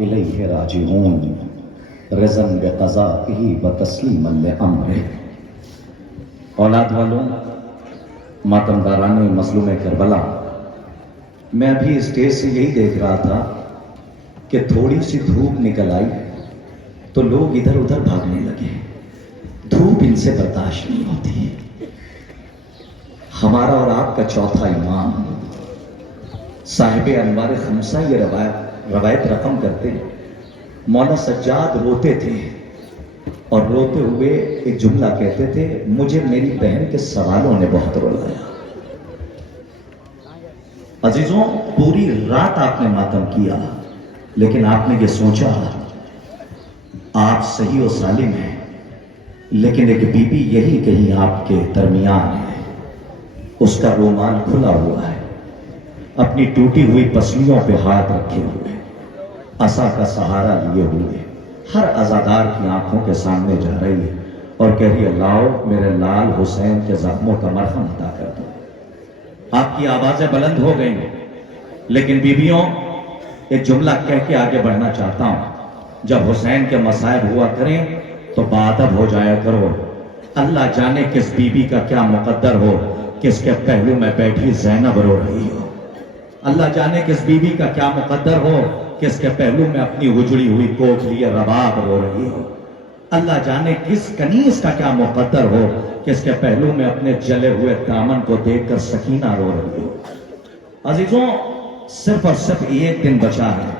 इलैहि राजिऊन रज़न बिक़ज़ाइही व तस्लीमन लिअम्रिह। औलाद वालों, मातमदाराने मज़लूम करबला, मैं अभी स्टेज से यही देख रहा था कि थोड़ी सी धूप निकल आई तो लोग इधर उधर भागने लगे। धूप इनसे बर्दाश्त नहीं होती। हमारा और आपका चौथा इमाम साहिब अनवार खमसा ये रवायत रकम करते, मौला सज्जाद रोते थे और रोते हुए एक जुमला कहते थे, मुझे मेरी बहन के सवालों ने बहुत रुलाया। अजीजों, पूरी रात आपने मातम किया, लेकिन आपने ये सोचा आप सही और सालिम हैं, लेकिन एक बीबी यही कहीं आपके दरमियान है, उसका रोमाल खुला हुआ है, अपनी टूटी हुई पसलियों पे हाथ रखे हुए, असा का सहारा लिए हुए, हर अज़ादार की आंखों के सामने जा रही है और कह रही है, लाओ मेरे लाल हुसैन के जख्मों का मरहम अता कर दो। आपकी आवाजें बुलंद हो गई, लेकिन बीबियों, एक जुमला कह के आगे बढ़ना चाहता हूं। जब हुसैन के मसाइब हुआ करें तो बाअदब हो जाया करो। अल्लाह जाने किस बीबी का क्या मुकद्दर हो, किसके पहलू में बैठी ज़ैनब रो रही हो। अल्लाह जाने किस बीबी का क्या मुकद्दर हो, किसके पहलू में अपनी उजड़ी हुई कोख लिए रबाब रो रही हो। अल्लाह जाने किस कनीज का क्या मुकद्दर हो, किसके पहलू में अपने जले हुए दामन को देखकर सकीना रो रही हो। अजीजों, सिर्फ और सिर्फ एक दिन बचा है,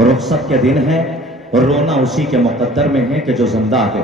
रुखसत के दिन है, और रोना उसी के मुकद्दर में है कि जो जिंदा है।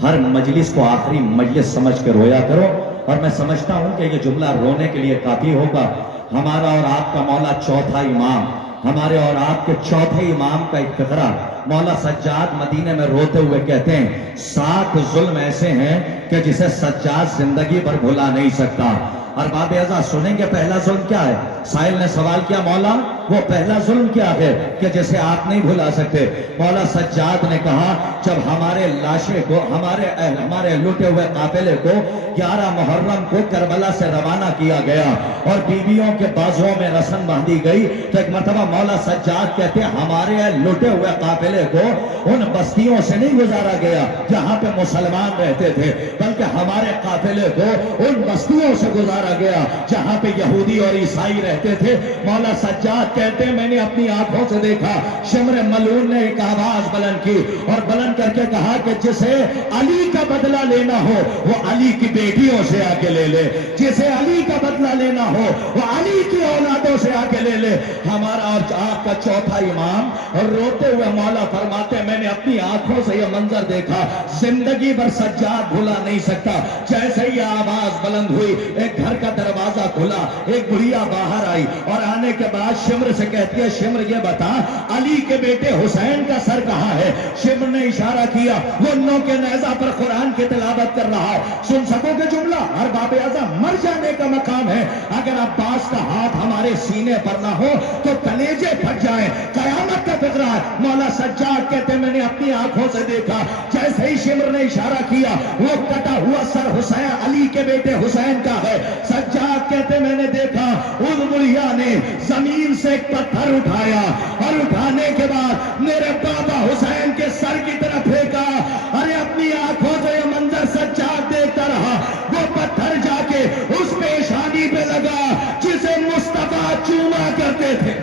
हर मजलिस को आखिरी मजलिस समझ के रोया करो, और मैं समझता हूं कि ये जुमला रोने के लिए काफी होगा। हमारा और आपका मौला चौथा इमाम, हमारे और आपके चौथे इमाम का एक फिक्रा मौला सज्जाद मदीने में रोते हुए कहते हैं, 7 जुल्म ऐसे हैं कि जिसे सज्जाद जिंदगी भर भुला नहीं सकता। और बाबे अज़ा सुनेंगे पहला जुल्म क्या है? साहिल ने सवाल किया, मौला वो पहला जुल्म क्या है कि जिसे आप नहीं भुला सकते? मौला सज्जाद ने कहा, जब हमारे लाशे को, हमारे लुटे हुए काफिले को 11 मुहर्रम को करबला से रवाना किया गया और बीवियों के बाजुओं में रस्म बांधी गई, तो एक मरतबा मौला सज्जाद कहते हैं, हमारे लुटे हुए काफिले को उन बस्तियों से नहीं गुजारा गया जहां पे मुसलमान रहते थे, बल्कि हमारे काफिले को उन बस्तियों से गुजारा गया जहां पे यहूदी और ईसाई रहते थे। मौला सज्जाद कहते हैं, मैंने अपनी आंखों से देखा, शिम्र मलून ने एक आवाज बुलंद की और बुलंद करके कहा कि जिसे अली का बदला लेना हो वो अली की बेटियों से आके ले ले, जिसे अली का बदला लेना हो वो अली की औलादों से आके ले ले। हमारा और आपका चौथा इमाम और रोते हुए मौला फरमाते, मैंने अपनी आंखों से यह मंजर देखा, जिंदगी भर सज्जाद भुला नहीं सकता। जैसे ही आवाज बुलंद हुई, एक घर का दरवाजा खुला, एक बुढ़िया बाहर आई और आने के बाद शिम्र से कहती है, शिम्र ये बता, अली के बेटे हुसैन का सर कहां है? शिम्र ने इशारा किया, वो नो के नेजा पर कुरान की तिलावत कर रहा है। सुन सकोगे जुमला? हर बाबे आज़म मर जाने का मकाम है, अगर अब्बास का हाथ हमारे सीने पर ना हो तो कलेजे फट जाए, कयामत का फिक्रा है। मौला सज्जाद कहते, मैंने अपनी आंखों से देखा, जैसे ही शिम्र ने इशारा किया, वो कटा हुआ सर हुसैन, अली के बेटे हुसैन का है। सज्जाद कहते, मैंने देखा उस बुढ़िया ने जमीन से एक पत्थर उठाया और उठाने के बाद मेरे बाबा हुसैन के सर की तरफ फेंका। अरे अपनी आंखों से यह मंजर सज्जाद देखता रहा, वो पत्थर जाके उस पेशानी पे लगा जिसे मुस्तफा चूमा करते थे।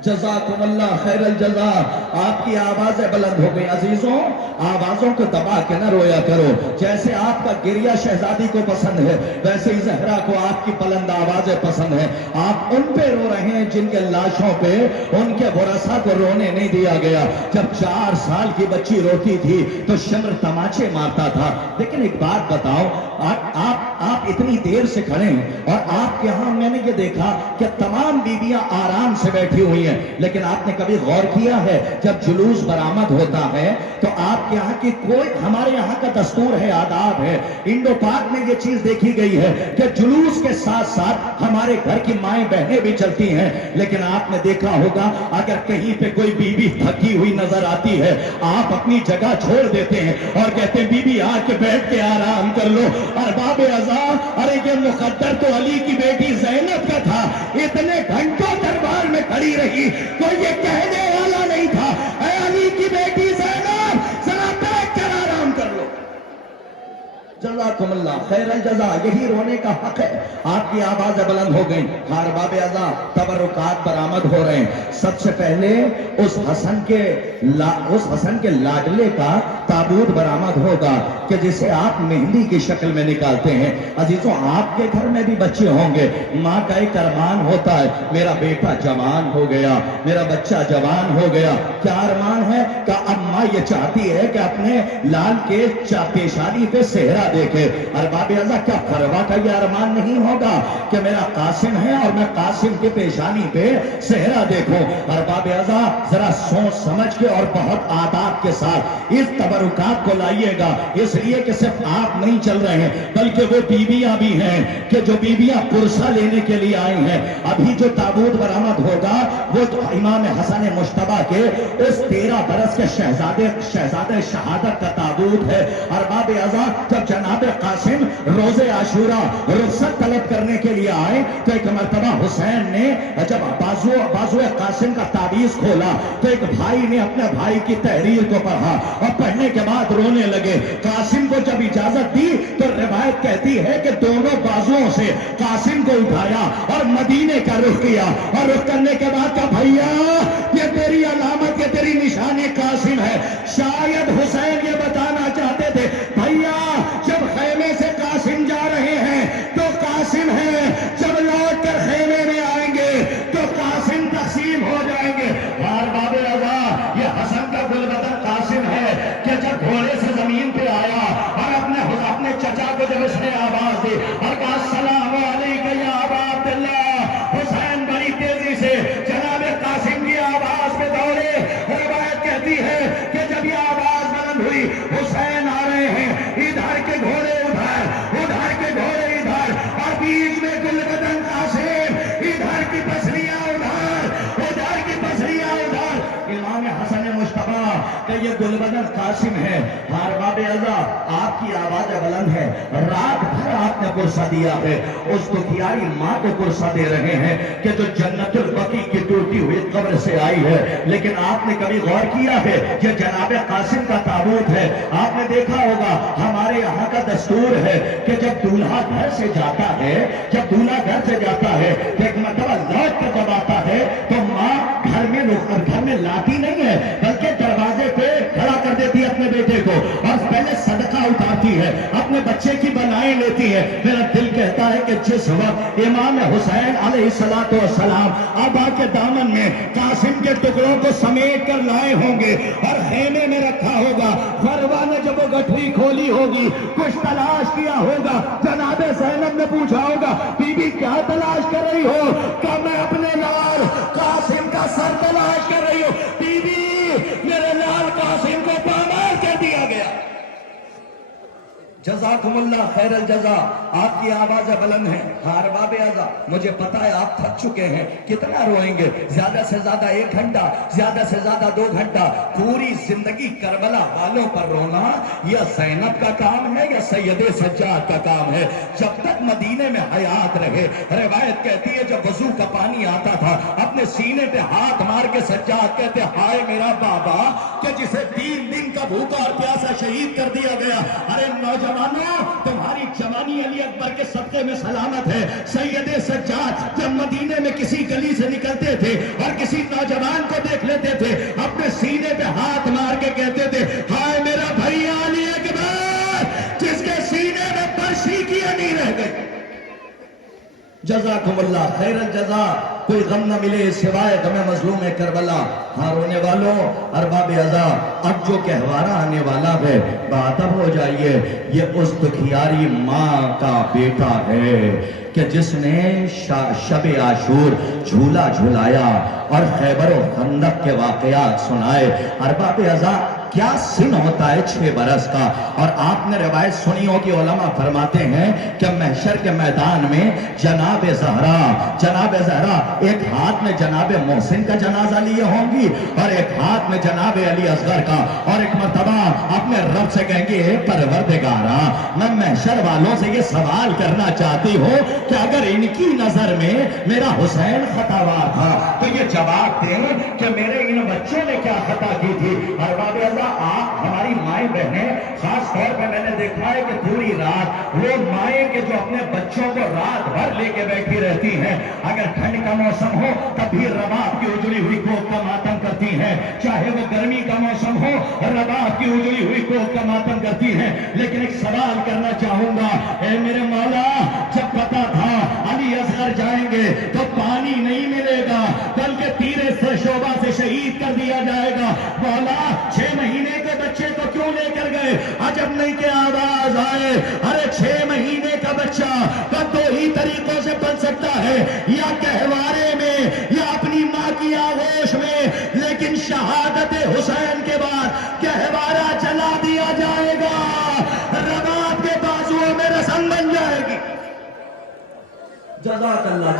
जज़ाकुमुल्लाह खैरल जज़ा। आपकी आवाजें बुलंद हो गई। अजीजों, आवाजों को दबा के न रोया करो। जैसे आपका गिरिया शहजादी को पसंद है, वैसे ही जहरा को आपकी बुलंद आवाजें पसंद है। आप उन पे रो रहे हैं जिनके लाशों पे उनके वरसा को रोने नहीं दिया गया। जब 4 साल की बच्ची रोती थी तो शिम्र तमाचे मारता था। लेकिन एक बात बताओ, आप इतनी देर से खड़े हैं और आपके यहां मैंने ये देखा कि तमाम बीबियां आराम से बैठी हुई हैं, लेकिन आपने कभी गौर किया है जब जुलूस बरामद होता है तो आपके यहाँ की कोई, हमारे यहाँ का दस्तूर है, आदाब है, इंडो पाक में ये चीज देखी गई है कि जुलूस के साथ साथ हमारे घर की माएं बहनें भी चलती हैं। लेकिन आपने देखा होगा अगर कहीं पे कोई बीबी थकी हुई नजर आती है, आप अपनी जगह छोड़ देते हैं और कहते हैं बीबी आके बैठ के आराम कर लो। और बाबे अज़ा, अरे ये मुकद्दर तो अली की बेटी ज़ैनब का था, इतने घंटों दरबार में में खड़ी रही, कोई ये कहने वाला नहीं था ऐ अली की बेटी ज़ैनब जरा बैठ कर आराम कर लो। जज़ाकुमुल्लाह खैरल जज़ा, यही रोने का हक है। आपकी आवाज़ बुलंद हो गई, अरबाब अज़ा तबरुकात बरामद हो रहे हैं। सबसे पहले उस हसन के लाडले का ताबूत बरामद होगा कि जिसे आप मेहंदी की शक्ल में निकालते हैं। अजीजों, आपके घर में भी बच्चे होंगे, माँ का एक अरमान होता है, मेरा बेटा जवान हो गया, मेरा बच्चा जवान हो गया। क्या अरमान है? कि अब माँ ये चाहती है कि अपने लाल के पेशानी पे सेहरा देखे। अरबाब अज़ा, क्या फरवा का ये अरमान नहीं होगा कि मेरा कासिम है और मैं कासिम के पेशानी पे सेहरा देखूं? अरबाब अज़ा, जरा सोच समझ के और बहुत आदाब के साथ इस तबरुकात को लाइएगा, इसलिए कि सिर्फ आप नहीं चल रहे हैं बल्कि वो बीबियां भी हैं कि जो बीबियां पुरसा लेने के लिए आई हैं। अभी जो ताबूत बरामद होगा वो तो इमाम हसन मुश्तबा के उस 13 बरस के शहजादे शहादत का ताबूत है। अरबाब अज़ा, जब जनाब कासिम रोजे आशूरा रुखसत तलब करने के लिए आए तो एक मर्तबा हुसैन ने जब बाजू कासिम का ताबीज खोला तो एक भाई ने अपने भाई की तहरीर को पढ़ा और पढ़ने के बाद रोने लगे। कासिम को जब इजाजत दी तो रिवायत कहती है कि दोनों बाजुओं से कासिम को उठाया और मदीने का रुख किया और रुख करने के बाद कहा, भैया ये तेरी अलामत, ये तेरी निशानी कासिम है। शायद हुसैन ये बताना चाहते थे, भैया जब खैमे से कासिम जा रहे हैं तो कासिम है, जब लौट कर खैमे में आएंगे तो कासिम तकसीम हो जाएंगे। अरबाब अज़ा, ये हसन का गुलबदन कासिम है कि जब घोड़े से जमीन पे आया और अपने चचा को जब उसने आवाज दी और कहा, अस्सलामु अलैका या अबा अब्दुल्लाह, हुसैन बड़ी तेजी से जनाब कासिम की आवाज पे दौड़े। रिवायत कहती है कि जब ये आवाज बुलंद हुई, हुसैन आ रहे हैं, इधर के घोड़े उधर, उधर के घोड़े इधर, और बीच में गुलबदन कासिम, इधर की पसलियां उधर, उधर की पसलियां उधर। इमाम हसन मुश्तबा कि ये गुलबदन कासिम है। अरबाब अज़ा, आपकी आवाज बुलंद है, रात भर आपने पुरसा दिया है, उस दुखियारी माँ को पुरसा दे रहे हैं कि जो जन्नतुल बकी की टूटी हुई कब्र से आई है। लेकिन आपने कभी गौर किया है ये जनाब कासिम का ताबूत है? आपने देखा होगा हमारे यहाँ का दस्तूर है कि जब दूल्हा घर से जाता है, जब दूल्हा घर से जाता है तो एक मरतबा लौट कर जब आता है तो माँ घर में लाती नहीं है बल्कि दरवाजे पे खड़ा कर देती है अपने बेटे को और पहले सदका उठाती है, अपने बच्चे की बनाई लेती है। मेरा दिल कहता है कि जिस वक्त इमाम हुसैन अलैहिस्सलातु वस्सलाम आबा के दामन में कासिम के टुकड़ों को समेट कर लाए होंगे और खेमे में रखा होगा, फरवा ने जब वो गठरी खोली होगी, कुछ तलाश किया होगा, जनाबे ज़ैनब ने पूछा होगा, बीबी क्या तलाश कर रही हो? क्या मैं अपने लाल कासिम का सर तलाश कर रही हूँ? बीबी, मेरे लाल कासिम को पामाल कर दिया गया। जज़ाकुमुल्लाह खैरल जज़ा, आपकी आवाज़ बुलंद है। अरबाब अज़ा, मुझे पता है आप थक चुके हैं, कितना रोएंगे? ज्यादा से ज्यादा 1 घंटा, ज्यादा से ज्यादा 2 घंटा। पूरी जिंदगी करबला वालों पर रोना यह ज़ैनब का काम है या सैयदे सज्जाद का काम है? जब तक मदीने में हयात रहे, रिवायत कहती है जब वजू का पानी आता था अपने सीने पे हाथ मार के सज्जाद कहते, हाय मेरा बाबा कि जिसे 3 दिन का भूखा और प्यासा शहीद कर दिया गया। अरे नौजवानों, तुम्हारी जवानी अली अकबर के सदके में सलामत है। सैयदे सज्जाद जब मदीने में किसी गली से निकलते थे और किसी नौजवान को देख लेते थे, अपने सीने पे हाथ मार के कहते थे, हाय मेरा भैया अली अकबर जिसके सीने में बर्शी की अनी रह गई। जज़ाकुमुल्लाह खैरल जज़ा, कोई गम न मिले सिवाय गमे मजलूम करबला। हाँ रोने वालों, अरबाब अज़ा, अब जो कहवारा आने वाला है बातब हो जाइए। ये उस दुखियारी माँ का बेटा है कि जिसने शब आशूर झूला झुलाया और खैबर और खंदक के वाकयात सुनाए। अरबाब अज़ा, क्या सिन होता है 6 बरस का। और आपने रिवायत सुनी हो कि उलमा फरमाते हैं कि महशर के मैदान में जनाब ज़हरा एक हाथ में जनाब मोहसिन का जनाजा लिए होंगी और एक हाथ में जनाब अली असगर का, और एक मर्तबा अपने रब से कहेंगे परवरदिगारा, मैं महशर वालों से ये सवाल करना चाहती हूँ कि अगर इनकी नजर में मेरा हुसैन खतावार था तो ये जवाब दें कि मेरे इन बच्चों ने क्या खता की थी। और बाबे अल्लाह, आप हमारी माएँ बहनें, खास तौर पे मैंने देखा है कि पूरी रात वो माएँ के जो अपने बच्चों को रात भर लेके बैठी रहती हैं, अगर ठंड का मौसम हो तब भी रबाब की उजड़ी हुई कोख का मातम करती हैं, चाहे वो गर्मी का मौसम हो रबाब की उजड़ी हुई कोख का मातम करती हैं। लेकिन एक सवाल करना चाहूंगा, ए मेरे मौला, जब पता था अली असगर जाएंगे तो पानी नहीं मिलेगा बल्कि तीरे से शोभा से शहीद कर दिया जाएगा, मौला 6 महीने के बच्चे को क्यों लेकर गए? अजब नहीं कि आवाज आए, अरे 6 महीने का बच्चा का 2 ही तरीकों से पल सकता है, या गहवारे में या अपनी माँ की आगोश में, लेकिन शहादत हुसैन के बाद गहवारा जला दिया जाएगा, रबाब के बाजुओं में रस्म बन जाएगी। जज़ाकल्लाह,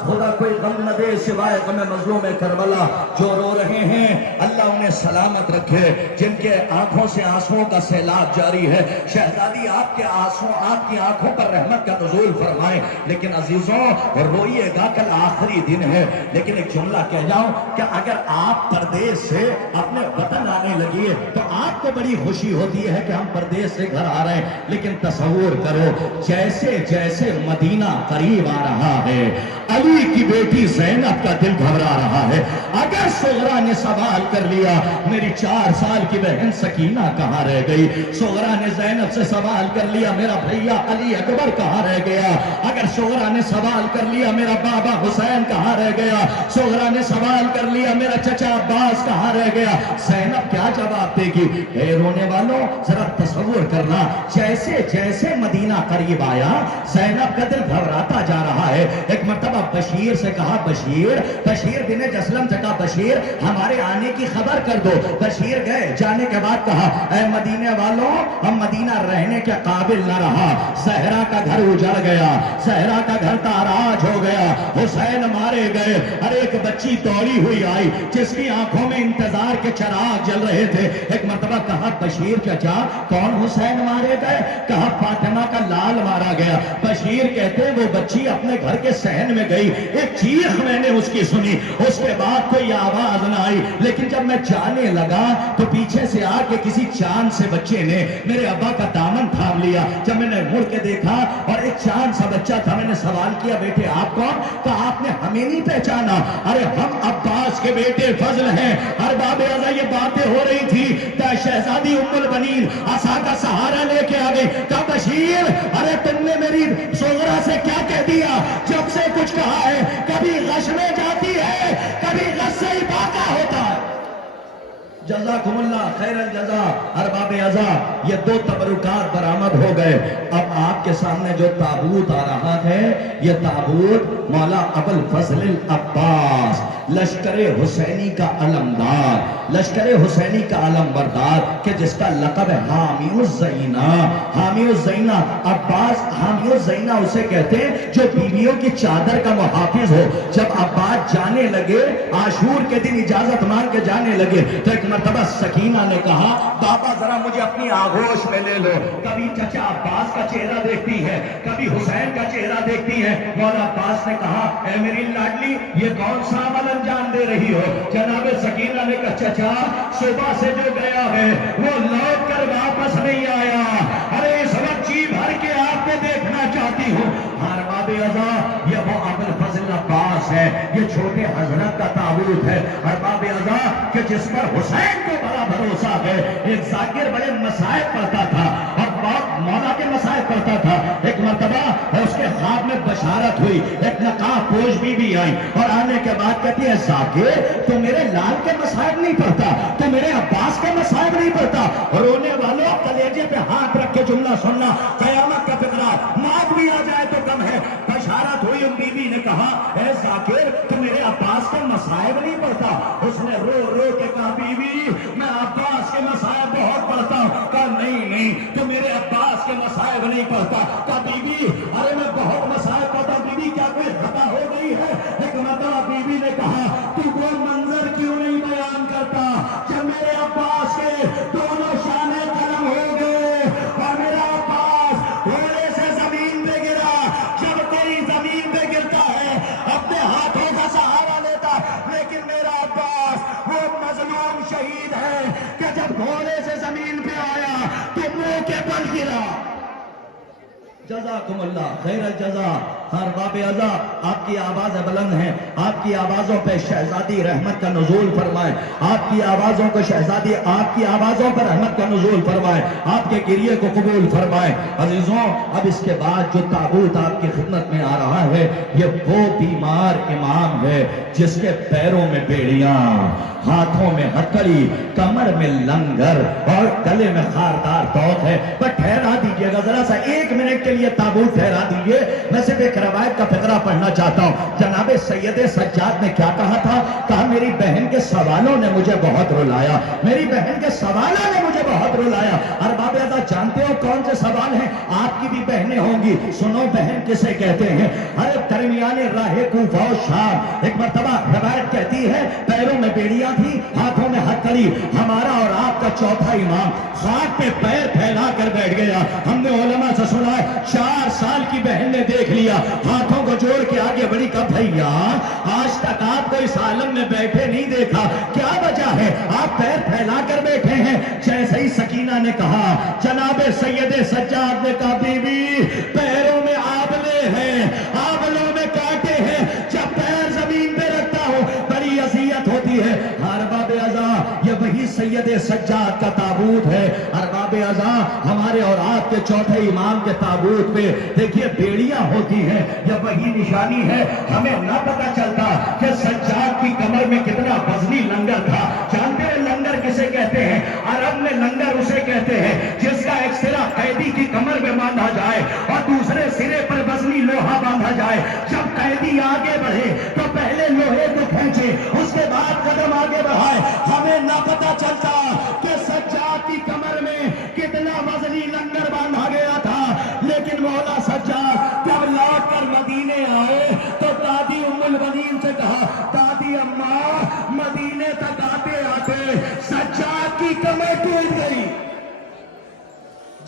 खुदा कोई गम न दे सिवाय गम मज़लूम करबला। जो रो रहे हैं अल्लाह उन्हें सलामत रखे, जिनके आंखों से आंसुओं का सैलाब जारी है, शहजादी आपके आंसू आपकी आंखों पर रहमत का नुज़ूल फरमाए। लेकिन अजीजों, रोइएगा, कल आखिरी दिन है। लेकिन एक जुमला कह जाऊं कि अगर आप परदेश से अपने वतन आने लगी तो आपको बड़ी खुशी होती है कि हम परदेश से घर आ रहे हैं, लेकिन तसव्वुर करो, जैसे जैसे मदीना करीब आ रहा है, अली की बेटी ज़ैनब का दिल घबरा रहा है। अगर सुगरा ने सवाल कर लिया मेरी 4 साल की बहन सकीना कहाँ रह गई, सुगरा ने ज़ैनब से सवाल कर लिया मेरा भैया अली अकबर कहाँ रह गया, अगर सुगरा ने सवाल कर लिया मेरा बाबा हुसैन कहाँ रह गया, सुगरा ने सवाल कर लिया मेरा चचा अब्बास कहाँ रह गया, ज़ैनब क्या जवाब देगी? ए रोने वालों, जरा तसव्वुर करना, जैसे जैसे मदीना करीब आया ज़ैनब का दिल घबराता जा रहा है। एक मर्तबा बशीर से कहा, बशीर बिन जसलम से कहा, बशीर हमारे आने की खबर कर दो। बशीर गए, जाने के बाद कहा, ऐ मदीने वालों, हम मदीना रहने के काबिल न रहा, ज़हरा का घर उजड़ गया, ज़हरा का घर ताराज हो गया, हुसैन मारे गए। अरे एक बच्ची दौड़ी हुई आई जिसकी आंखों में इंतजार के चिराग जल रहे थे। एक मर्तबा कहा, बशीर चाचा कौन हुसैन मारे गए? कहा, फातिमा का लाल मारा गया। बशीर कहते वो बच्ची अपने घर के सहन में गई, एक चीख मैंने उसकी सुनी, उसके बाद कोई आवाज ना आई, लेकिन जब मैं जाने लगा तो पीछे से आके किसी चांद से बच्चे ने मेरे अब्बा का दामन थाम लिया। जब मैंने मुड़ के देखा और एक चांद सा बच्चा था, मैंने सवाल किया, बेटे आप कौन? कहा, आपने हमें नहीं पहचाना? अरे हम अब्बास के बेटे फजल हैं। हर बाबे आजा ये बातें हो रही थी, शहजादी उम्मुल बनीन आसा का सहारा लेके आ गई। कहा, बशीर अरे तुमने मेरी सोगरा से क्या कह दिया? जब से कुछ कहा है, कभी गश में जाती है, कभी गश से ही बाका होता है। जज़ाकुमुल्लाह खैरल जज़ा। अरबाब अज़ा, ये 2 तबरुकात बरामद हो गए। अब आपके सामने जो ताबूत आ रहा है, ये ताबूत मौला अबुल फज़ल अब्बास लश्कर हुसैनी का अलमदार, लश्कर हुसैनी का अलमबरदार, कि जिसका लक़ब है हामिउज़्ज़ैना। अब्बास हामिउज़्ज़ैना उसे कहते हैं जो बीवियों की चादर का मुहाफिज हो। जब अब्बास जाने लगे, आशूर के दिन इजाजत मांग के जाने लगे, तो एक मर्तबा सकीना ने कहा, बाबा जरा मुझे अपनी आगोश में ले लो। कभी चचा अब्बास का चेहरा देखती है, कभी हुसैन का चेहरा देखती है। मौला अब्बास ने कहा, ऐ मेरी लाडली, ये कौन सा अमल अंजाम दे रही हो? जनाब सकीना ने कहा, चचा सुबह से जो गया है वो लौट कर वापस नहीं आया। अरे इस वक्त जी भर के आपको देखना चाहती हूँ। अरबाब अज़ा, ये वो अबुल फज़ल अब्बास है, ये छोटे हजरत का ताबूत है। अरबाब अज़ा कि जिस पर हुसैन को बड़ा भरोसा है। एक जाकिर बड़े मसाइब पढ़ता था और मौला के मसाइब पढ़ता था। एक मर्तबा उसके ख्वाब में बशारत हुई, एक नकाब पोश बीवी आई और आने के बाद कहती है, जाकिर तो मेरे लाल के मसाइब नहीं पढ़ता, तो मेरे अब्बास के मसाइब नहीं पढ़ता। रोने वालों, कलेजे पे हाथ रख के जुमला सुनना, कयामत का फिक्रा, मौत भी आ जाए तो कम है। बशारत हुई, उन बीवी ने कहा, ऐ जाकिर तो मेरे अब्बास का मसाइब नहीं पढ़ता। उसने रो रो के कहा, बीवी मैं अब्बास के मसाइब बहुत पढ़ता हूँ। कहा नहीं तो मेरे अब्बास के मसाइब नहीं पढ़ता। कहा बीबी अरे मैं बहुत मसाइब पढ़ता हूँ। बीबी क्या कोई खता हो गई है? एक मरतबा बीबी ने कहा तू वो मंजर क्यों नहीं बयान करता जब मेरे अब्बास के दोनों शाने कलम हो गए और मेरा अब्बास घोड़े से जमीन पे गिरा। जब कोई जमीन पे गिरता है अपने हाथों का सहारा लेता, लेकिन मेरा अब्बास वो मजलूम शहीद है कि जब घोड़े से जमीन पे आया तो मुंह के बल गिरा। जज़ाकुमुल्लाह खैरल जज़ा। हर बाब अज़ा आपकी आवाज़ बुलंद है, आपकी आवाज़ों पे शहजादी रहमत का नुज़ूल फरमाए, आपकी आवाज़ों को शहजादी आपकी आवाज़ों पर रहमत का नुज़ूल फरमाए, आपके गिरिये को कबूल फरमाए। अज़ीज़ों अब इसके बाद जो ताबूत आपकी खिदमत में आ रहा है ये वो बीमार इमाम है जिसके पैरों में बेड़ियां, हाथों में हथकड़ी, कमर में लंगर और गले में खारदार तौक है। पर ठहरा दीजिएगा जरा सा, 1 मिनट के लिए ताबूत ठहरा दीजिए। मैं सिर्फ एक रवायत का फिक्रा पढ़ना चाहता हूँ। जनाब सैयद सज्जाद ने क्या कहा था? कहा मेरी बहन के सवालों ने मुझे बहुत रुलाया, मेरी बहन के सवालों ने मुझे बहुत रुलाया। अरबाब अज़ा जानते हो कौन से सवाल हैं? आपकी भी बहनें होंगी, सुनो बहन किसे कहते हैं। अरे दरमियाने राहे कूफा और शाम, एक मरतबा रवायत कहती है पैरों में बेड़ियां थी, हाथों में हथकड़ी। हमारा और आपका चौथा इमाम खाट पे पैर फैला कर बैठ गया। हमने उलमा से सुना है 4 साल की बहन ने देख लिया, हाथों को जोड़ के आगे बढ़ी। कब भैया आज तक आपको इस आलम में बैठे नहीं देखा, क्या वजह है आप पैर फैला कर बैठे हैं? जैसे ही सकीना ने कहा, जनाब सैयद सज्जाद ने कहा बीबी पैरों में आबले हैं, आबलों में कांटे हैं, जब पैर जमीन पे रखता हूं बड़ी अज़ियत होती है। अरबाब अज़ा ये वही सैयद सज्जाद का ताबूत है। अरबाब अज़ा हमारे और आपके चौथे इमाम के ताबूत पे देखिए बेड़ियां होती हैं, यह वही निशानी है। हमें ना पता चलता कि सज्जाद की कमर में कितना वजनी लंगर था। जानते हैं लंगर किसे कहते हैं? अरब में लंगर उसे कहते हैं जिसका एक सिरा कैदी की कमर में बांधा जाए और दूसरे सिरे पर वजनी लोहा बांधा जाए। जब कैदी आगे बढ़े तो पहले लोहे को खींचे, उसके बाद कदम आगे बढ़ाए। हमें ना पता चलता कि सज्जाद की कमर में कितना वजनी लंगर बांधा गया था। लेकिन मौला सज्जाद जब लौट कर मदीने आए तो दादी उम्मुल बनीन से कहा, दादी अम्मा मदीने तक आते आते सज्जाद की कमर टूट गई।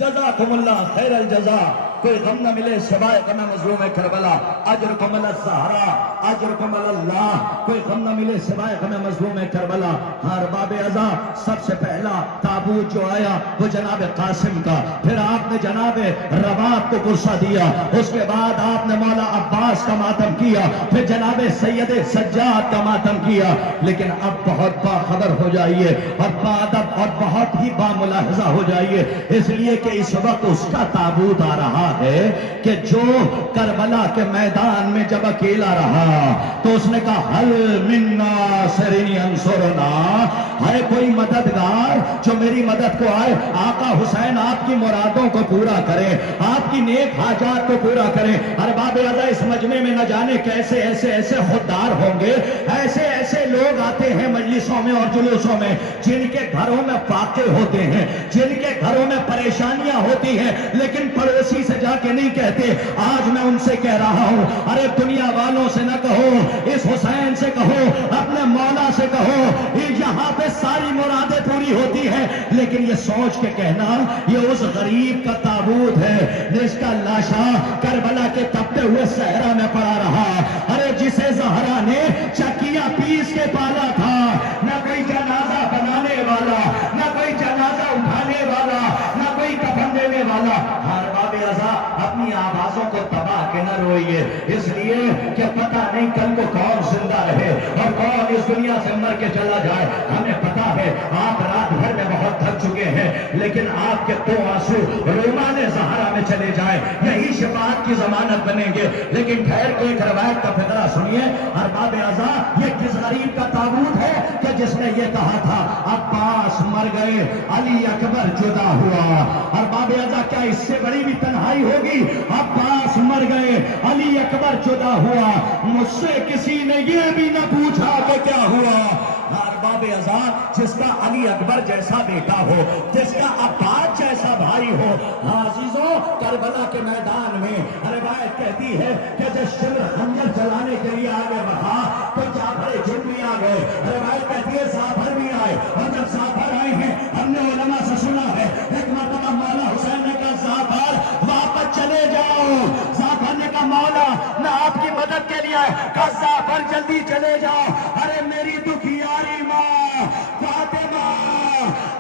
जज़ाकुमुल्लाह खैरल जज़ा। कोई गम न मिले सिवाय गम मज़लूम करबला, अजरुकुम अल्लाह, अजरुकुम अल्लाह। कोई गम न मिले सिवाय गम मज़लूम करबला। अरबाब अज़ा सबसे पहला ताबूत जो आया वो जनाब कासिम का, फिर आपने जनाब रवाब को गुस्सा दिया, उसके बाद आपने मौला अब्बास का मातम किया, फिर जनाब सैयद सज्जाद का मातम किया। लेकिन अब बहुत बाखबर हो जाइए और बादब और बहुत ही बामुलाहजा हो जाइए, इसलिए कि इस वक्त उसका ताबूत आ रहा है कि जो करबला के मैदान में जब अकेला रहा तो उसने कहा हल मिन्ना सरिनी अंसुरना, है कोई मददगार जो मेरी मदद को आए? आका हुसैन आपकी मुरादों को पूरा करे, आपकी नेक हाजात को पूरा करे। अरबाब अज़ा इस मजमे में न जाने कैसे ऐसे ऐसे खुददार होंगे, ऐसे ऐसे लोग आते हैं मजलिसों में और जुलूसों में जिनके घरों में फाके होते हैं, जिनके घरों में परेशानियां होती हैं, लेकिन पड़ोसी से जाके नहीं कहते। आज मैं उनसे कह रहा हूं, अरे दुनिया वालों से न कहो, इस हुसैन से कहो, अपने मौला से कहो, यहाँ पे सारी मुरादें पूरी होती है। लेकिन ये सोच के कहना ये उस गरीब का ताबूत है जिसका लाशा करबला के तपते हुए सहरा में पड़ा रहा। अरे जिसे ज़हरा ने चकिया पीस के पाला था, न कोई जनाजा बनाने वाला, न कोई जनाजा उठाने वाला, न कोई कफन देने वाला। अरबाब अज़ा अपनी आवाजों को दबा के न रोइए, इसलिए कि पता नहीं कल को कौन जिंदा रहे और कौन इस दुनिया से मर के चला जाए। हमें पता है आप रात भर में बहुत थक चुके हैं, लेकिन आपके 2 आंसू रोमाने ज़हरा में चले जाए, यही शफाअत की जमानत बनेंगे। लेकिन ठहर के एक रवायत का फिक्रा सुनिए। अरबाब अज़ा ये किस गरीब का ताबूत है कि जिसने ये कहा था अब्बास मर गए, अली अकबर जुदा हुआ। अरबाब अज़ा क्या इससे बड़ी भी तन्हाई होगी? अब्बास मर गए, अली अकबर जुदा हुआ, मुझसे किसी ने ये भी न पूछा कि क्या हुआ। अरबाब ارباب ازاں جس کا علی اکبر جیسا بیٹا ہو، جس کا عباس جیسا بھائی ہو. عزیزوں کربلا کے میدان میں روایت کہتی ہے کہ جب شمر خنجر چلانے کے لیے آگے بڑھا تو جعفر جن بھی آ گئے. روایت کہتی ہے زعفر بھی آئے، اور جب زعفر آئے ہیں ہم نے علماء سے سنا ہے ایک مرتبہ مولا حسین نے کہا زعفر واپس چلے جاؤ. زعفر نے کہا مولا میں آپ کی مدد کے لیے آئے. کہا زعفر جلدی چلے جاؤ. ارے میری دکھیاری ماں فاطمہ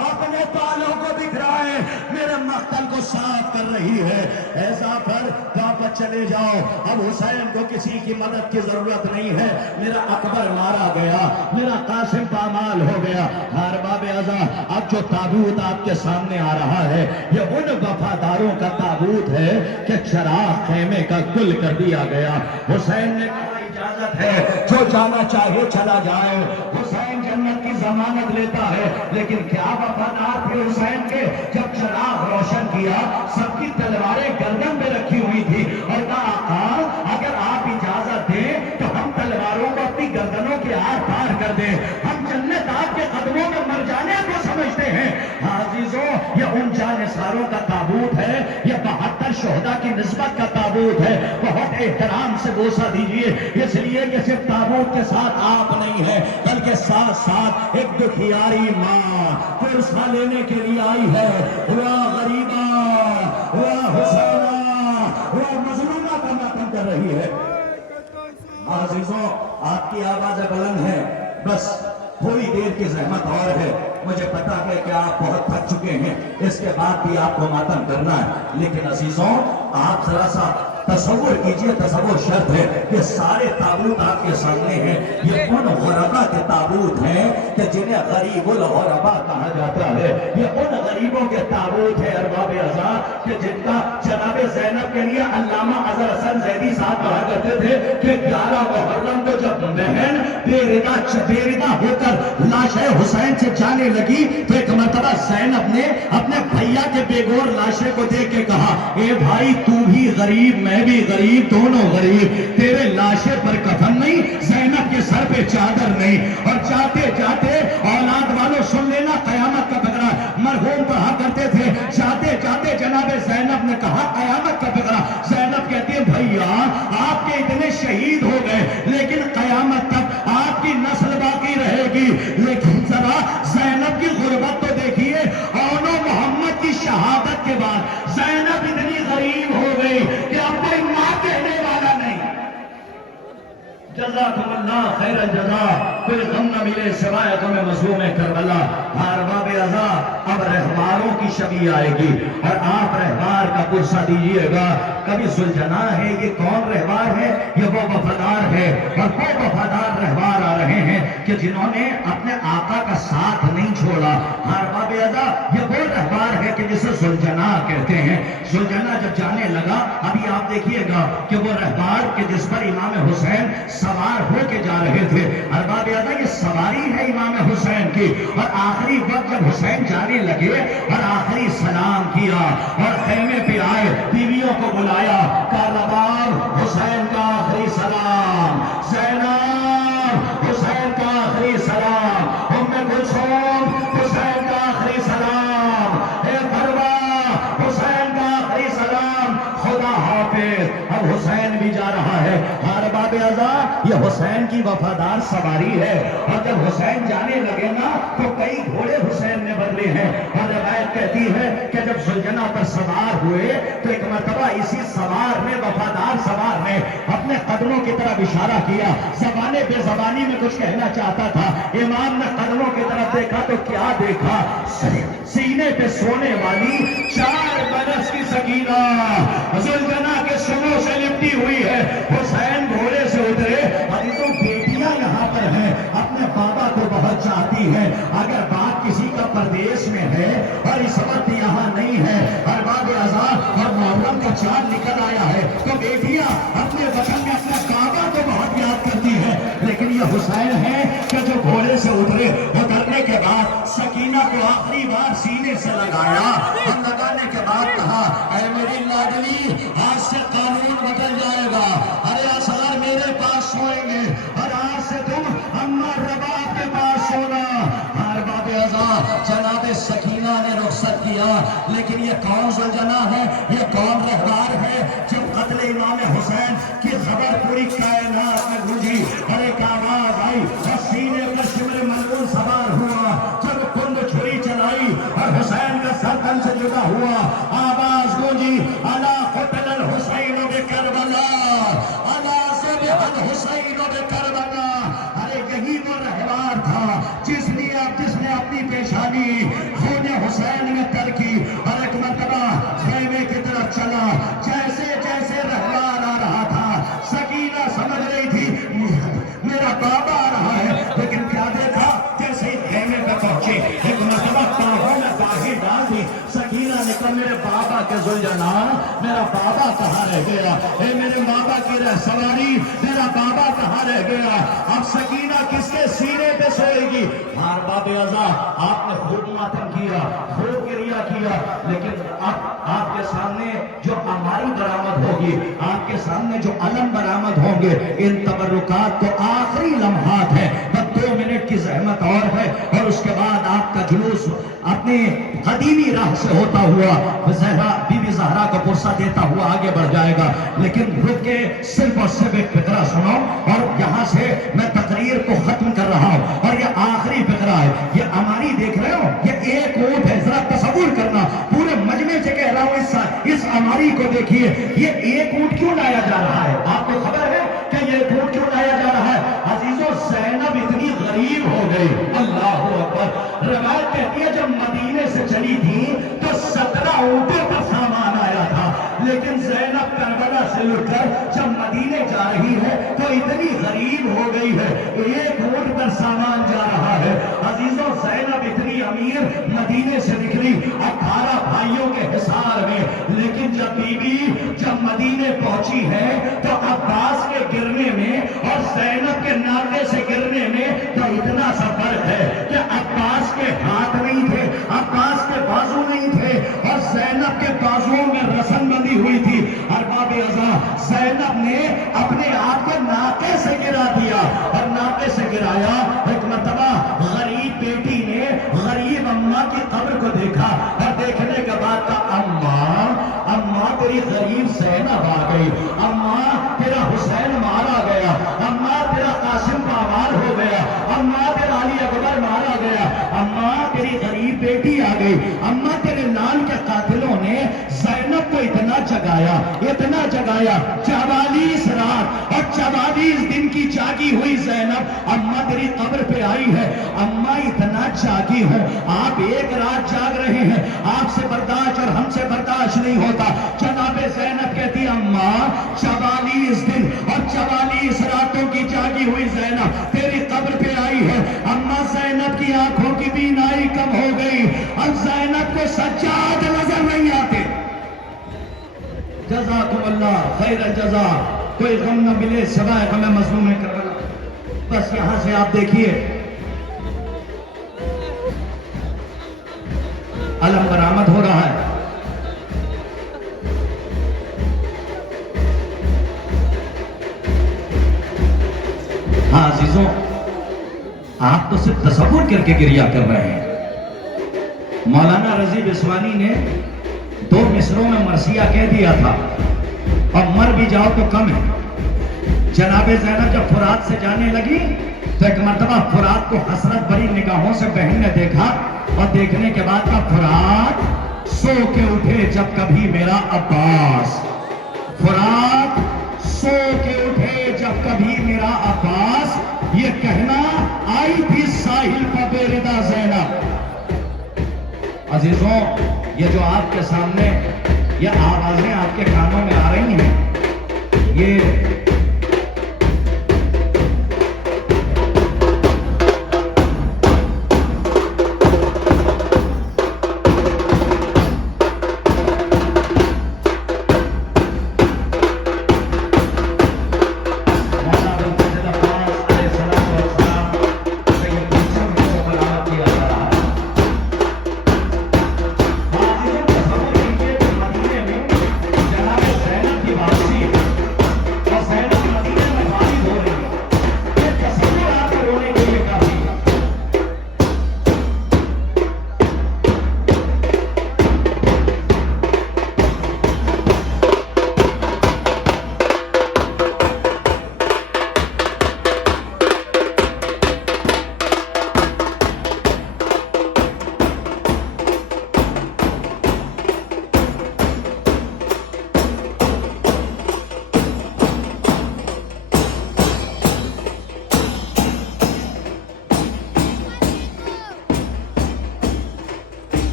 اپنے بالوں کو بکھرائے میرے مقتل کو صاف کر رہی ہے. اے زعفر واپس چلے جاؤ، اب حسین کو کسی کی مدد کی ضرورت نہیں ہے. میرا اکبر مارا گیا، میرا قاسم پامال ہو گیا. ارباب ازاں اب جو تابوت آپ کے سامنے آ رہا ہے یہ ان وفاداروں کا تابوت ہے کہ چراغ خیمے کا گل کر دیا گیا. حسین نے کہا اجازت ہے جو جانا چاہے چلا جائے. حسین جنت کی ضمانت لیتا ہے، لیکن کیا وفادار تھے حسین کے. جب چراغ روشن کیا سب کی تلواریں گردن میں رکھی ہوئی تھی اور کہا آقا اگر آپ اجازت دیں تو ہم تلواروں کو اپنی گردنوں کے آر پار کر دیں. ہم جنت آپ کے قدموں میں مر جانے کو سمجھتے ہیں. عزیزوں یہ ان جانثاروں کا تابوت ہے، یہ 72 شہداء کی نسبت کا تابوت ہے. بہت احترام سے بوسہ دیجیے، اس لیے کہ صرف تابوت کے ساتھ آپ نہیں ہے بلکہ ساتھ ساتھ ایک دکھیاری ماں پرسہ لینے کے لیے آئی ہے. وہ غریبہ، وہ حسینہ، وہ مظلومہ کا ماتم کر رہی ہے. عزیزوں آپ کی آواز بلند ہے، بس تھوڑی دیر کی زحمت اور ہے. مجھے پتا ہے کہ آپ بہت تھک چکے ہیں، اس کے بعد بھی آپ کو ماتم کرنا ہے. لیکن عزیزوں آپ ذرا سا تصور کیجئے، تصور شرط ہے. یہ سارے تابوت آپ کے سامنے ہیں، یہ ان غربا کے تابوت ہیں کہ جنہیں غریب الغربا کہا جاتا ہے. یہ ان غریبوں کے تابوت ہے ارباب ازاں کہ جن کا جناب زینب کے لیے علامہ اظہر حسن زیدی صاحب کہا کرتے تھے کہ 11 محرم کو جب بہن بے ردا ہو کر لاش حسین سے جانے لگی تو ایک مرتبہ زینب نے اپنے بھیا کے بے گور لاشے کو دیکھ کے کہا اے بھائی تو بھی غریب میں بھی غریب، دونوں غریب. تیرے لاشے پر کفن نہیں، زینب کے سر پہ چادر نہیں. اور جاتے جاتے اولاد والوں سن لینا قیامت کا بکرا. مرحوم کہا کرتے تھے جاتے جاتے جناب زینب نے کہا قیامت کا بکرا. زینب کہتی ہے بھیا آپ کے اتنے شہید ہو گئے لیکن قیامت تک آپ کی نسل باقی رہے گی. لیکن ذرا زینب کی غربت تو دیکھیے، اون محمد کی شہادت کے بعد زینب اتنی غریب ہو گئی کہ اب کوئی ماں کہنے والا نہیں. جزاکم اللہ خیر الجزا. کوئی غم نہ ملے سوائے غم مظلوم کربلا. ارباب ازاں اب رہباروں کی شبی آئے گی اور آپ رہبار کا پرسہ دیجیے گا. کبھی سلجھنا ہے یہ کون رہبار ہے؟ یہ وہ وفادار ہے. اور وہ وفادار رہبار آ رہے ہیں کہ جنہوں نے اپنے آقا کا ساتھ نہیں چھوڑا. ارباب ازاں یہ وہ رہبار ہے کہ جسے سلجھنا کہتے ہیں. سلجھنا جب جانے لگا ابھی آپ دیکھیے گا کہ وہ رہبار کہ جس پر امام حسین سوار ہو کے جا رہے تھے. ارباب ازاں یہ سواری ہے امام حسین کی. اور آخری وقت جب حسین جانے لگے اور آخری سلام کیا اور خیمے پہ آئے، بیویوں کو بلایا، کہا رباب حسین کا آخری سلام، زینب حسین کا آخری سلام، ام کلثوم حسین کا آخری سلام، اے فروا حسین کا آخری سلام، خدا حافظ. اب حسین بھی جا رہا ہے. ارباب ازاں یہ حسین کی وفادار سواری ہے. اور جب حسین جانے لگے نا تو کئی گھوڑے حسین نے بدلے ہیں. اور روایت کہتی ہے کہ جب سلجھنا پر سوار ہوئے تو ایک مرتبہ اسی سوار نے، وفادار سوار نے اپنے قدموں کی طرف اشارہ کیا. زبان بے زبانی میں کچھ کہنا چاہتا تھا. امام نے قدموں کی طرف دیکھا تو کیا دیکھا؟ سینے پہ سونے والی 4 برس کی سکینہ سلجھنا کے سنوں سے لپٹی ہوئی ہے. حسین گھوڑے سے اترے. ابھی تو بیٹیاں یہاں پر ہیں، اپنے بابا کو بہت چاہتی ہیں. اگر باپ کسی کا پردیس میں ہے اور اس وقت یہاں نہیں ہے، ارباب ازاں اور محرم کا چاند نکل آیا ہے تو بیٹیاں اپنے وطن میں اپنے بابا کو بہت یاد کرتی ہیں. لیکن یہ حسین ہے کہ جو گھوڑے سے اترے، اترنے کے بعد سکینہ کو آخری بار سینے سے لگایا اور لگانے کے بعد کہا اے میری لاڈلی آج سے قانون بدل جائے گا. ارے اسرار میرے پاس سوئیں گے اور آج سے تم اماں رباب کے پاس سونا. اس لیے اب جس نے اپنی پیشانی خون حسین میں تر کی اور ایک مرتبہ خیمے کی طرف چلا، جیسے جیسے رحمان آ رہا تھا سکینہ سمجھ رہی تھی میرا بابا آ رہا ہے، لیکن کیا دیکھا جیسے ہی خیمے پہ پہنچے ایک مرتبہ باہوں میں باہی ڈال دی، سکینہ نے کہا میرے بابا کے ذوالجلال میرا بابا کہاں رہ گیا، اے میرے بابا کی رہ سواری میرا بابا کہاں رہ گیا۔ اب سکینہ کس کے سینے پہ سوئے گی؟ ہار باب ازا آپ نے خوب ماتم کیا، خوب گریہ کیا، لیکن اب آپ کے سامنے جو ہماری برآمد ہوگی، آپ کے سامنے جو علم برآمد ہوں گے، ان تبرکات کو آخری لمحات ہے، بس 2 منٹ کی زحمت اور ہے، اور اس کے بعد آپ کا جلوس اپنے قدیمی راہ سے ہوتا ہوا بی بی زہرا کو پرسہ دیتا ہوا آگے بڑھ جائے گا۔ لیکن رک کے صرف اور صرف ایک فقرہ سنو، اور یہاں سے میں تقریر کو ختم کر رہا ہوں، اور یہ آخری فقرہ ہے۔ یہ ہماری دیکھ رہے ہو، یہ ایک اونٹ ہے، ذرا تصور کرنا، پورے مجمع سے کہہ رہا ہوں اس ہماری کو دیکھیے، یہ ایک اونٹ کیوں لایا جا رہا ہے؟ آپ کو خبر ہے کہ یہ اونٹ کیوں لایا جا رہا ہے؟ عزیزو، زینب اتنی غریب ہو گئی، اللہ اکبر، روایت کہتی ہے جب مدینے سے چلی تھی تو 17 اونٹوں پر سامان آیا تھا، لیکن زینب کربلا سے لٹ کر جب مدینے جا رہی ہے تو اتنی غریب ہو گئی ہے، ایک اونٹ پر سامان جا رہا ہے۔ عزیزو، زینب اتنی امیر مدینے سے نکلی 18 بھائیوں کے حصار میں، لیکن جب بی بی جب مدینے پہنچی ہے تو عباس کے گرنے میں اور زینب کے ناکے سے گرنے میں تو اتنا سا فرق ہے کہ عباس کے ہاتھ نہیں تھے، عباس کے بازو نہیں تھے، اور زینب کے بازوؤں میں رسن بندھی ہوئی تھی۔ ارباب ازا، زینب نے اپنے آپ کو ناکے سے گرا دیا، اور ناکے سے گرایا۔ ایک مرتبہ غریب بیٹی نے غریب اماں کی قبر کو دیکھا، اور دیکھنے کے بعد کہا اماں تیری غریب زینب آ گئی، اماں تیرا حسین مارا گیا، اماں تیرا قاسم پامال ہو گیا، اماں تیرا علی اکبر مارا گیا، اماں تیری غریب بیٹی آ گئی۔ اماں تیرے لال کے قاتلوں نے زینب کو اتنا جگایا، اتنا جگایا، 44 رات اور 44 دن کی جاگی ہوئی زینب اماں تیری قبر پہ آئی ہے۔ اماں اتنا جاگی ہوں، آپ ایک رات جاگ رہے ہیں، آپ سے برداشت اور ہم سے برداشت نہیں ہوتا۔ جناب زینب کہتی اماں 44 دن اور 44 راتوں کی جاگی ہوئی زینب تیری قبر پہ آئی ہے۔ اماں زینب کی آنکھوں کی بینائی کم ہو گئی، اب زینب کو سجاد نظر نہیں آتے۔ جزاکم اللہ خیر الجزا، کوئی غم نہ ملے سوائے غم مظلوم کربلا۔ بس یہاں سے آپ دیکھیے علم برآمد ہو رہا ہے۔ ہاں عزیزوں، آپ تو صرف تصور کر کے گریہ کر رہے ہیں۔ مولانا رضی بسوانی نے 2 مصروں میں مرثیہ کہہ دیا تھا، اور مر بھی جاؤ تو کم ہے۔ جناب زینب جب فرات سے جانے لگی تو ایک مرتبہ فرات کو حسرت بھری نگاہوں سے بہن نے دیکھا، اور دیکھنے کے بعد کہا فرات سو کے اٹھے جب کبھی میرا عباس، فرات سو کے اٹھے جب کبھی میرا عباس، یہ کہنا آئی تھی ساحل پر بے ردا زینب۔ عزیزوں، یہ جو آپ کے سامنے یہ آوازیں آپ کے کانوں میں آ رہی ہیں، یہ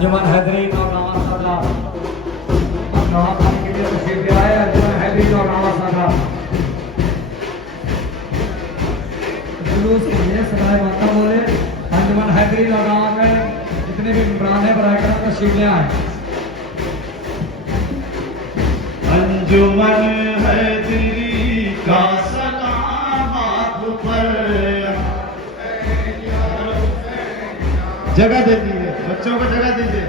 अंजुमन हैदरी नौगावा सादा नवाब खान के लिए तशरीफ ले आए। अंजुमन हैदरी नौगावा सादा जुलूस के लिए सदाए माता बोले। अंजुमन हैदरी नौगावा में जितने भी इमरान है बराए करम तशरीफ ले आए। अंजुमन हैदरी का सलाम आप पर। जगह दे दीजिए, बच्चों को जगह दीजिए।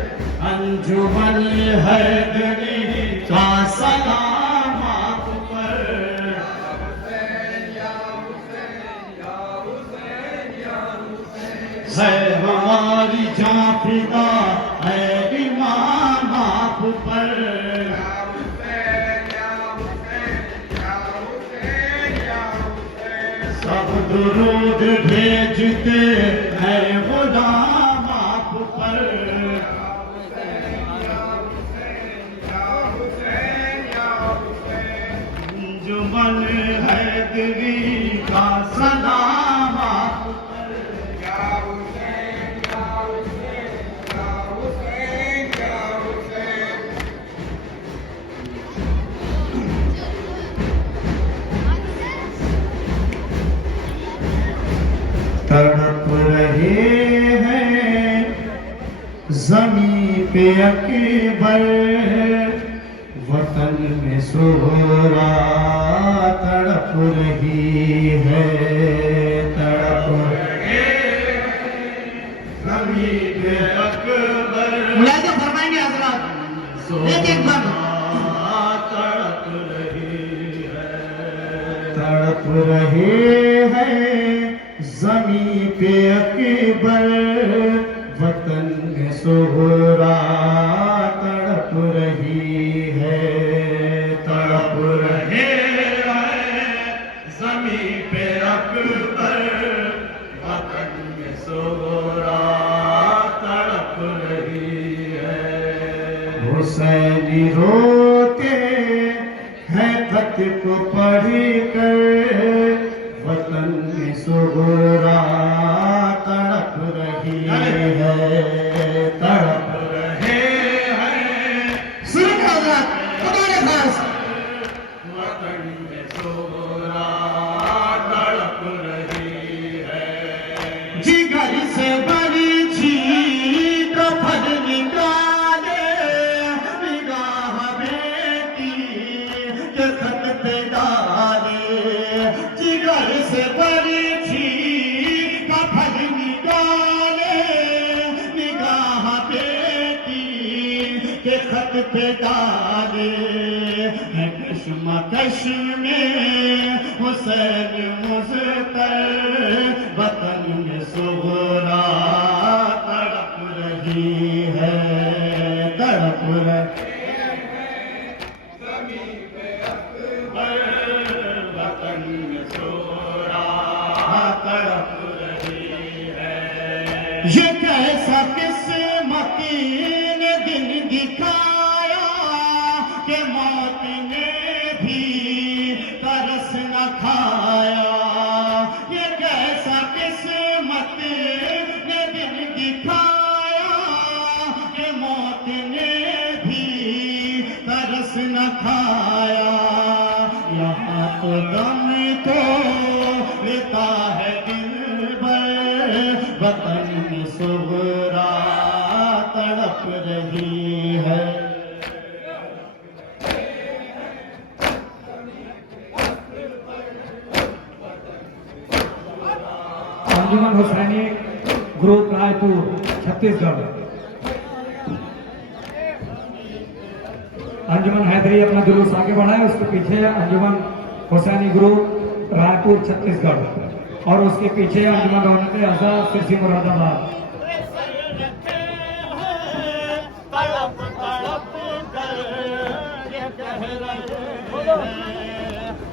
अंजुमन हैदरी का सलाम आप पर। है हमारी जान फिदा है ईमान आप पर। सब दुरूद भेजते हैं गुलाम आप पर। अंजुमन हैदरी का सलाम आप पर। तड़प रहे हैं ज़मीं पे अकबर, वतन में सोहरा तड़प रही है। तड़प रहे ज़मीं पे अकबर, मुलाज़ा फरमाएंगे हज़रात, एक बार तड़प रही है। तड़प रहे हैं ज़मीं पे अकबर, वतन में सोहरा तड़प रही है। तड़प रहे हैं ज़मीं पे अकबर, वतन में सोहरा तड़प रही है। हुसैनी रोते हैं खत को पढ़ कर, वतन में सोहरा तड़प रही है। तड़प रहे हैं वतन में सोहरा तड़प रही है। जिगर से बरछी कफन निकाले, निगाह बेटी के खत पे डाले। जिगर से बरछी कफन निकाले, निगाह बेटी के खत पे डाले। है कश्मकश में हुसैन मुज़्तर, वतन में सोहरा तड़प रही है। तड़प रही वतन में सोहरा तड़प रही है। ये कैसा किस्मती ने दिन दिखाया कि मौत ने भी तरस न खाया। ये कैसा किस्मत ने दिन दिखाया कि मौत ने भी तरस न खाया। यहाँ तो दम तो लेता है दिलबर, वतन में सोहरा तड़प रही है। अंजुमन हुसैनी ग्रुप रायपुर छत्तीसगढ़। अंजुमन हैदरी अपना जुलूस आगे बढ़ाए, उसके पीछे अंजुमन हुसैनी ग्रुप रायपुर छत्तीसगढ़ और उसके पीछे अंजुमन रौनक आजाद सिरसी मुरादाबाद।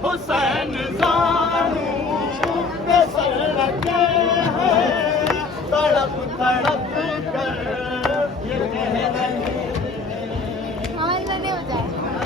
हुसैन ज़ानू पे सर रखे हैं, तड़प तड़प कर ये कह रहे हैं। आवाज नहीं हो जाए पूरा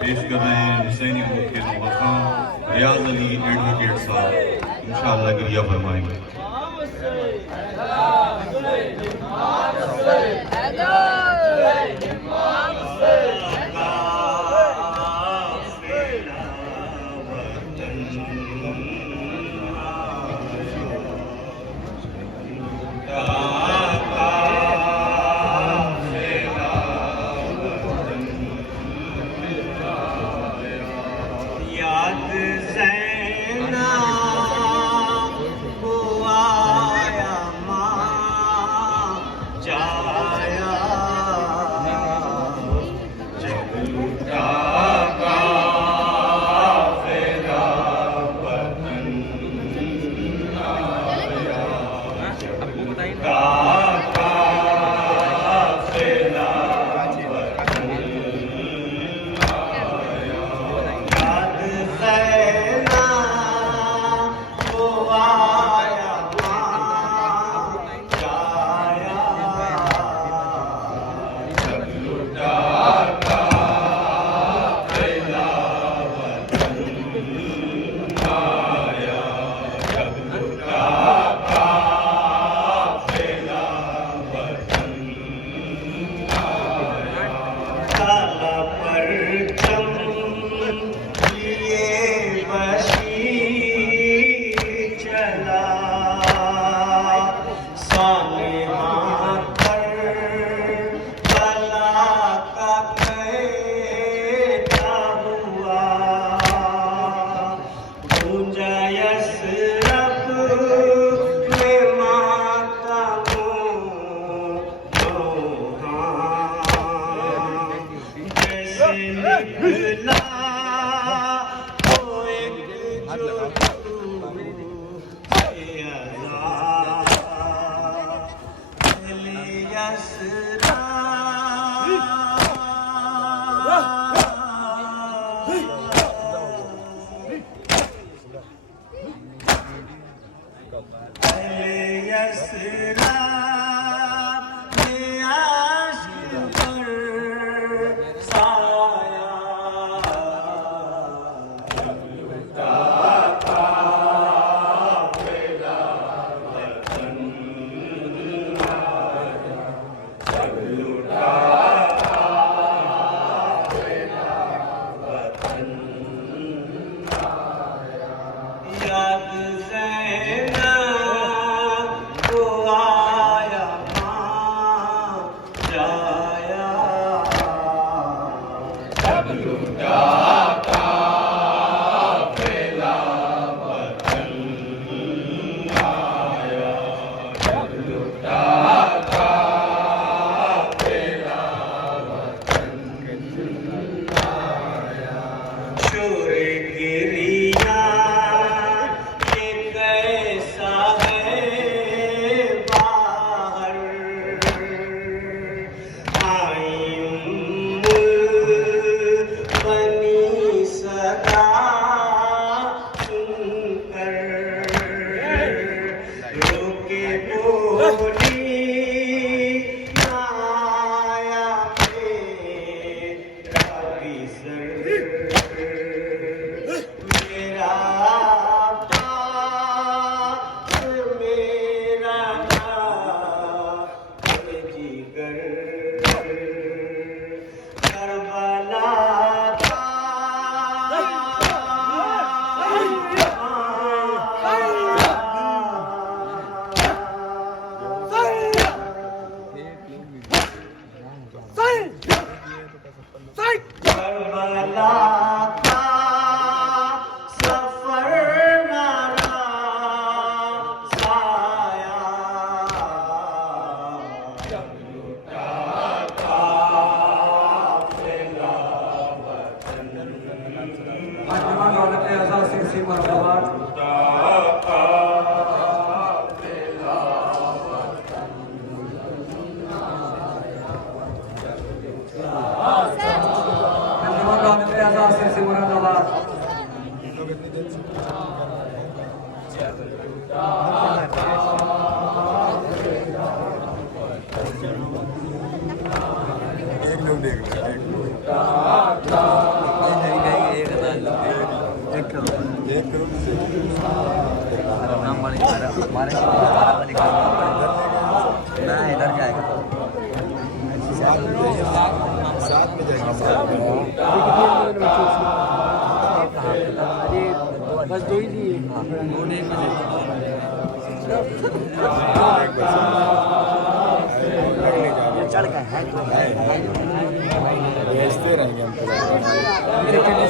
پیش کر رہے ہیں حسینی گروپ کے نوخان ریاض علی ایڈوکیٹ صاحب انشاءاللہ گریہ فرمائیں گے. کو آیا सिरसी मुरादाबाद। अंजुमन रौनक आज़ाद सिरसी मुरादाबाद। बस दो ही थी। चढ़ गए भेजते रहेंगे हम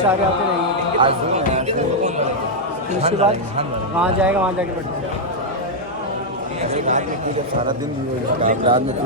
सारे आते रहेंगे। उसके बाद वहाँ जाएगा, वहाँ जाके बैठेगा। सारा दिन रात में